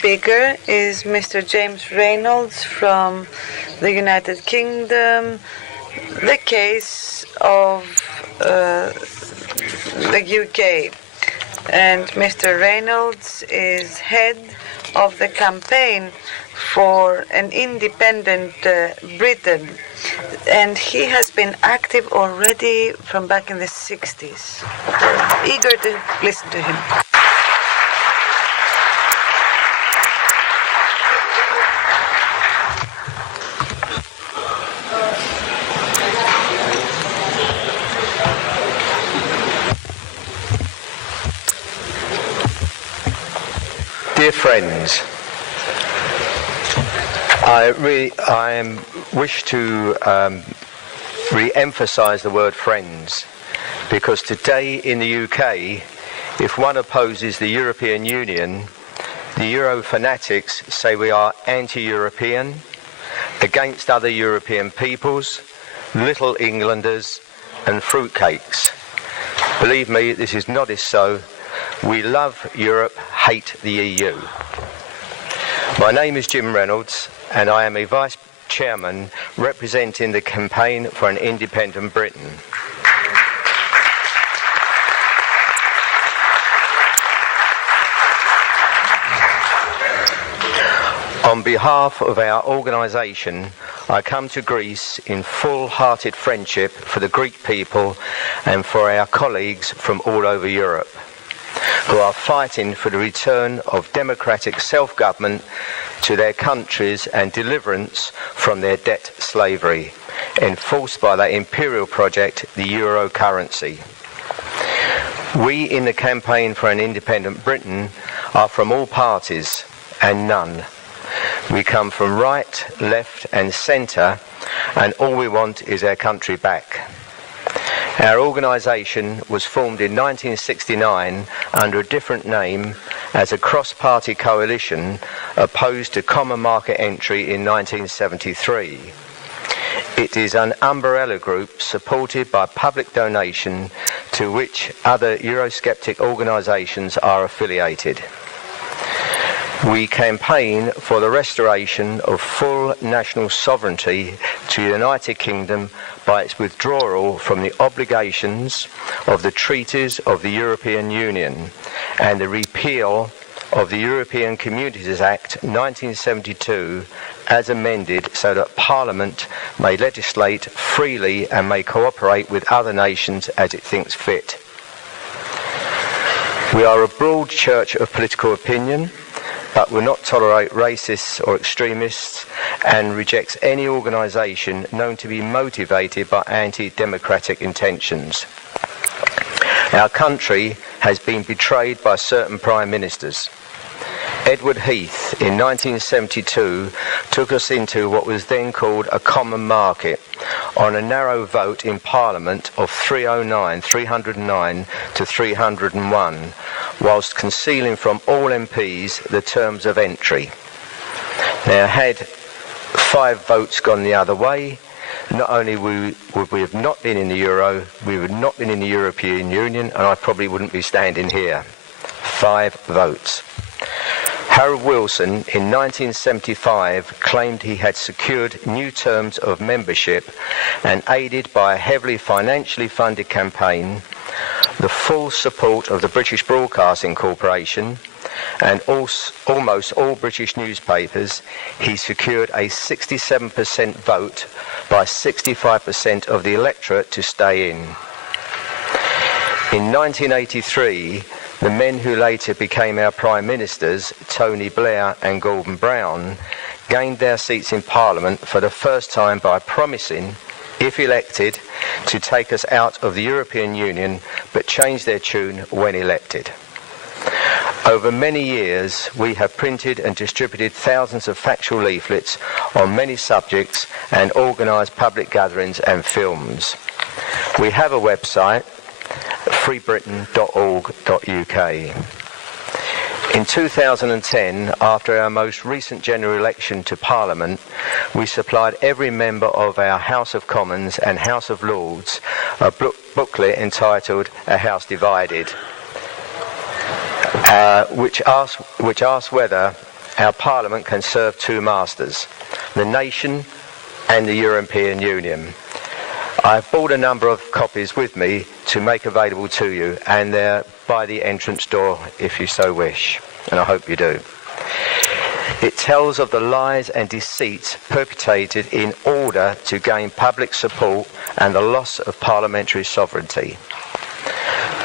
Speaker is Mr. James Reynolds from the United Kingdom. The case of the UK. And Mr. Reynolds is head of the campaign for an independent Britain. And he has been active already from back in the 60s. Eager to listen to him. Dear friends, I wish to re-emphasise the word friends, because today in the UK, if one opposes the European Union, the Euro fanatics say we are anti-European, against other European peoples, little Englanders and fruitcakes. Believe me, this is not so. We love Europe, hate the EU. My name is Jim Reynolds, and I am a Vice Chairman representing the Campaign for an Independent Britain. On behalf of our organisation, I come to Greece in full-hearted friendship for the Greek people and for our colleagues from all over Europe, who are fighting for the return of democratic self-government to their countries and deliverance from their debt slavery, enforced by that imperial project, the euro currency. We in the Campaign for an Independent Britain are from all parties and none. We come from right, left and centre, and all we want is our country back. Our organisation was formed in 1969 under a different name as a cross-party coalition opposed to common market entry in 1973. It is an umbrella group supported by public donation to which other Eurosceptic organisations are affiliated. We campaign for the restoration of full national sovereignty to the United Kingdom by its withdrawal from the obligations of the treaties of the European Union and the repeal of the European Communities Act 1972 as amended, so that Parliament may legislate freely and may cooperate with other nations as it thinks fit. We are a broad church of political opinion, but will not tolerate racists or extremists, and rejects any organisation known to be motivated by anti-democratic intentions. Our country has been betrayed by certain prime ministers. Edward Heath in 1972 took us into what was then called a common market on a narrow vote in Parliament of 309 to 301, whilst concealing from all MPs the terms of entry. Now, had 5 votes gone the other way, not only would we have not been in the Euro, we would not been in the European Union, and I probably wouldn't be standing here. 5 votes. Harold Wilson in 1975 claimed he had secured new terms of membership, and aided by a heavily financially funded campaign, the full support of the British Broadcasting Corporation and almost all British newspapers, he secured a 67% vote by 65% of the electorate to stay in. In 1983, the men who later became our Prime Ministers, Tony Blair and Gordon Brown, gained their seats in Parliament for the first time by promising, if elected, to take us out of the European Union, but changed their tune when elected. Over many years, we have printed and distributed thousands of factual leaflets on many subjects and organised public gatherings and films. We have a website, freebritain.org.uk. In 2010, after our most recent general election to Parliament, we supplied every member of our House of Commons and House of Lords a booklet entitled A House Divided, which asks whether our Parliament can serve two masters, the nation and the European Union. I've brought a number of copies with me to make available to you, and they're by the entrance door if you so wish, and I hope you do. It tells of the lies and deceits perpetrated in order to gain public support and the loss of parliamentary sovereignty.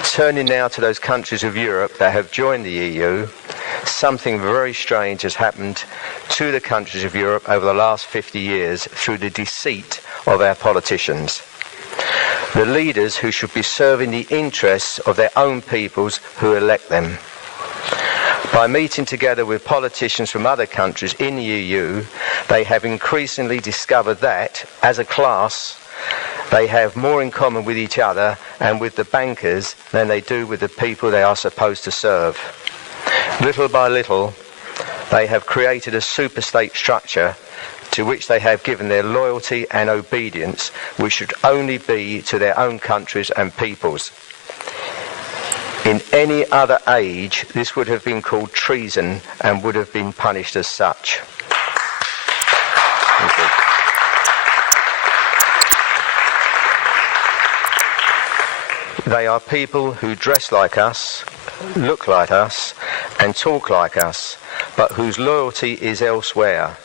Turning now to those countries of Europe that have joined the EU, something very strange has happened to the countries of Europe over the last 50 years through the deceit of our politicians. The leaders who should be serving the interests of their own peoples who elect them. By meeting together with politicians from other countries in the EU, they have increasingly discovered that, as a class, they have more in common with each other and with the bankers than they do with the people they are supposed to serve. Little by little, they have created a superstate structure to which they have given their loyalty and obedience, which should only be to their own countries and peoples. In any other age, this would have been called treason and would have been punished as such. Thank you. They are people who dress like us, look like us, and talk like us, but whose loyalty is elsewhere,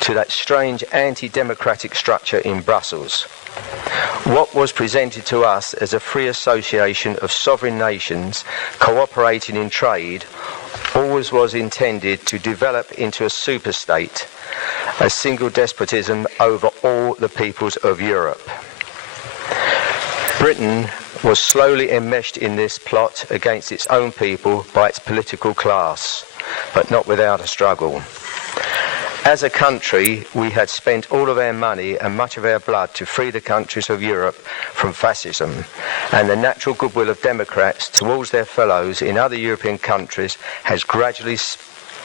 to that strange anti-democratic structure in Brussels. What was presented to us as a free association of sovereign nations cooperating in trade always was intended to develop into a superstate, a single despotism over all the peoples of Europe. Britain was slowly enmeshed in this plot against its own people by its political class, but not without a struggle. As a country, we had spent all of our money and much of our blood to free the countries of Europe from fascism, and the natural goodwill of democrats towards their fellows in other European countries has gradually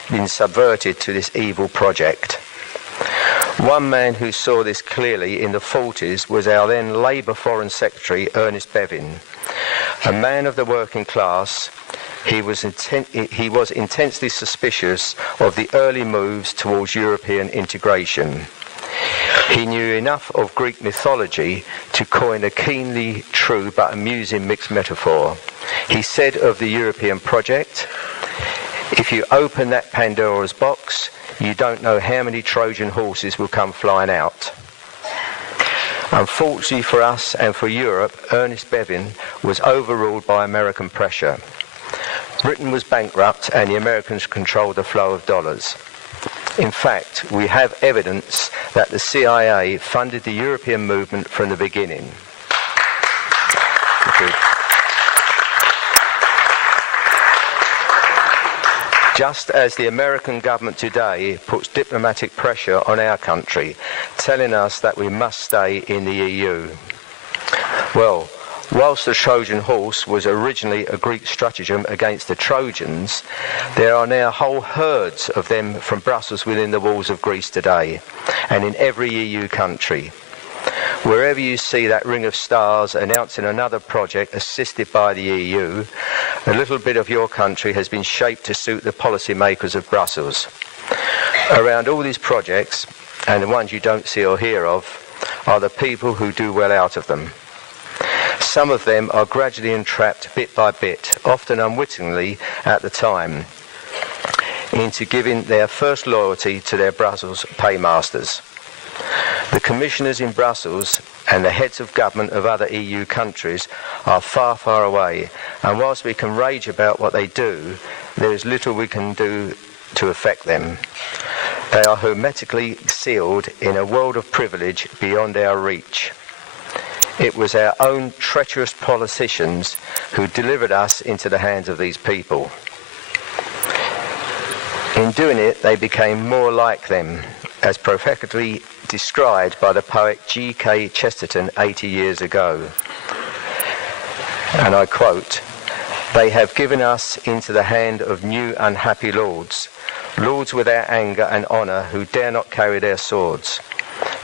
been subverted to this evil project. One man who saw this clearly in the 40s was our then Labour Foreign Secretary, Ernest Bevin. A man of the working class, he was intensely suspicious of the early moves towards European integration. He knew enough of Greek mythology to coin a keenly true but amusing mixed metaphor. He said of the European project, "If you open that Pandora's box, you don't know how many Trojan horses will come flying out." Unfortunately for us and for Europe, Ernest Bevin was overruled by American pressure. Britain was bankrupt and the Americans controlled the flow of dollars. In fact, we have evidence that the CIA funded the European movement from the beginning. Just as the American government today puts diplomatic pressure on our country, telling us that we must stay in the EU. Well, whilst the Trojan horse was originally a Greek stratagem against the Trojans, there are now whole herds of them from Brussels within the walls of Greece today, and in every EU country. Wherever you see that ring of stars announcing another project assisted by the EU, a little bit of your country has been shaped to suit the policymakers of Brussels. Around all these projects, and the ones you don't see or hear of, are the people who do well out of them. Some of them are gradually entrapped bit by bit, often unwittingly at the time, into giving their first loyalty to their Brussels paymasters. The commissioners in Brussels and the heads of government of other EU countries are far, far away, and whilst we can rage about what they do, there is little we can do to affect them. They are hermetically sealed in a world of privilege beyond our reach. It was our own treacherous politicians who delivered us into the hands of these people. In doing it, they became more like them, as prophetically described by the poet G.K. Chesterton 80 years ago. And I quote, "They have given us into the hand of new unhappy lords, lords without anger and honour who dare not carry their swords.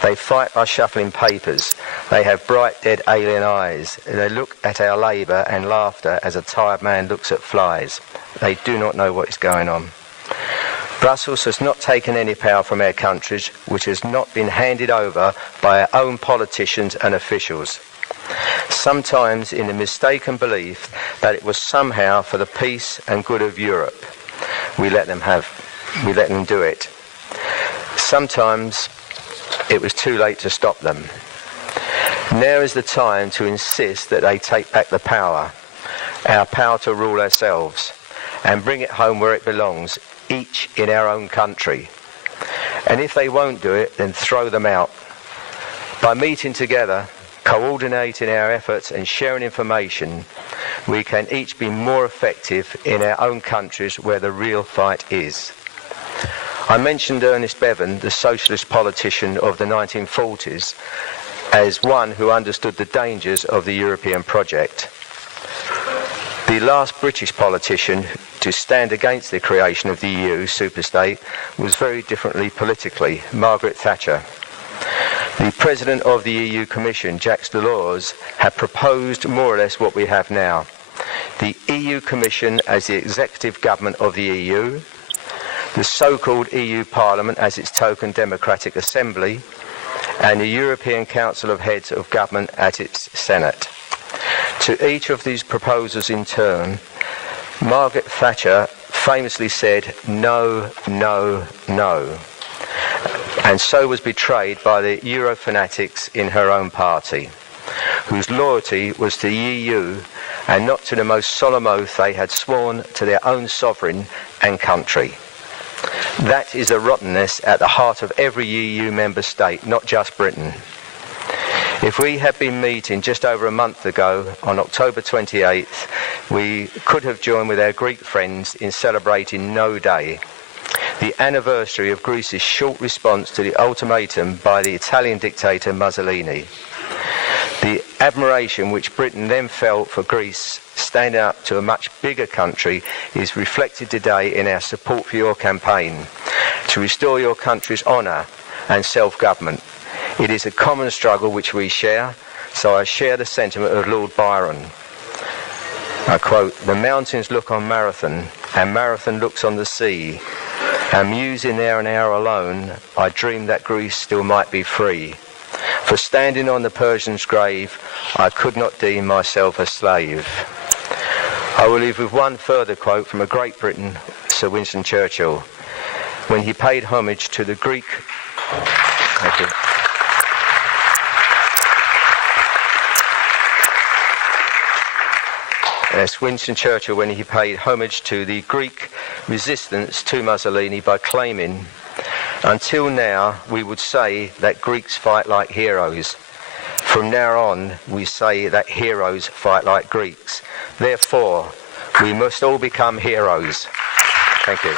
They fight by shuffling papers. They have bright, dead, alien eyes. They look at our labour and laughter as a tired man looks at flies. They do not know what is going on." Brussels has not taken any power from our countries, which has not been handed over by our own politicians and officials. Sometimes in the mistaken belief that it was somehow for the peace and good of Europe. We let them do it. Sometimes it was too late to stop them. Now is the time to insist that they take back the power, our power to rule ourselves, and bring it home where it belongs, each in our own country. And if they won't do it, then throw them out. By meeting together, coordinating our efforts and sharing information, we can each be more effective in our own countries where the real fight is. I mentioned Ernest Bevin, the socialist politician of the 1940s, as one who understood the dangers of the European project. The last British politician to stand against the creation of the EU superstate was very differently politically, Margaret Thatcher. The President of the EU Commission, Jacques Delors, had proposed more or less what we have now. The EU Commission as the executive government of the EU, the so-called EU Parliament as its token democratic assembly, and the European Council of Heads of Government as its Senate. To each of these proposals in turn, Margaret Thatcher famously said, no, no, no, and so was betrayed by the Euro fanatics in her own party, whose loyalty was to the EU and not to the most solemn oath they had sworn to their own sovereign and country. That is the rottenness at the heart of every EU member state, not just Britain. If we had been meeting just over a month ago, on October 28th, we could have joined with our Greek friends in celebrating No Day, the anniversary of Greece's short response to the ultimatum by the Italian dictator Mussolini. The admiration which Britain then felt for Greece standing up to a much bigger country is reflected today in our support for your campaign to restore your country's honour and self-government. It is a common struggle which we share, so I share the sentiment of Lord Byron. I quote, "The mountains look on Marathon, and Marathon looks on the sea. And musing there an hour alone, I dreamed that Greece still might be free. For standing on the Persian's grave, I could not deem myself a slave." I will leave with one further quote from a great Briton, Sir Winston Churchill, when he paid homage to the Greek... Thank you. As Winston Churchill, when he paid homage to the Greek resistance to Mussolini by claiming, "Until now we would say that Greeks fight like heroes. From now on we say that heroes fight like Greeks. Therefore, we must all become heroes." Thank you.